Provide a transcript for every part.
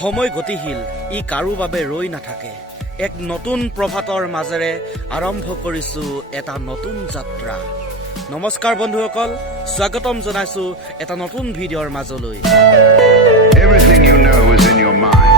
সময় গতিশীল, ই কাৰো বাবে ৰৈ নাথাকে। এক নতুন প্ৰভাতৰ মাজেৰে আৰম্ভ কৰিছো এটা নতুন যাত্ৰা। নমস্কাৰ বন্ধুসকল, স্বাগতম জনাইছো এটা নতুন ভিডিঅ'ৰ মাজলৈ। Everything you know is in your mind.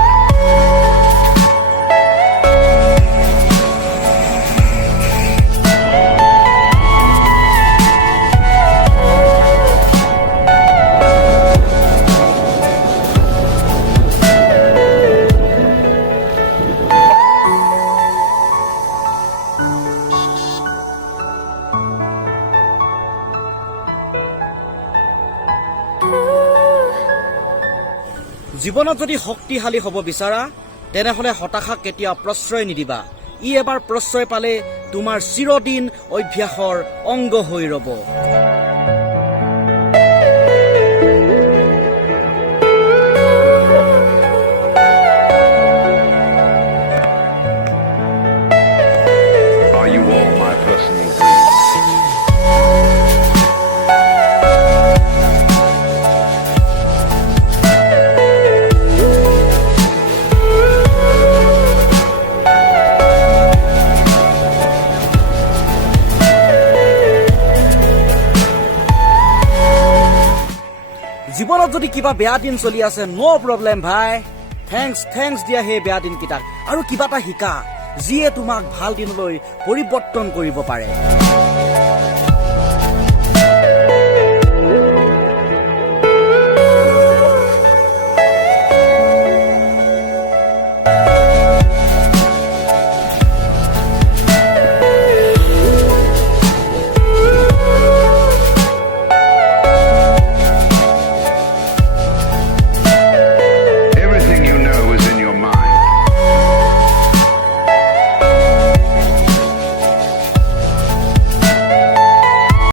জীৱনত যদি শক্তিশালী হ'ব বিচাৰা তেনেহলে হতাশাক কেতিয়াও প্ৰশ্ৰয় নিদিবা। ই এবাৰ প্ৰশ্ৰয় পালে তোমাৰ চিৰদিন অভ্যাসৰ অংগ হৈ ৰব। Are you all my personal dreams? জীৱনত যদি কিবা বেয়া দিন চলি আছে, ন' প্ৰব্লেম ভাই। থেংকছ দিয়া সেই বেয়া দিনকেইটাক, আৰু কিবা এটা শিকা যিয়ে তোমাক ভাল দিনলৈ পৰিৱৰ্তন কৰিব পাৰে।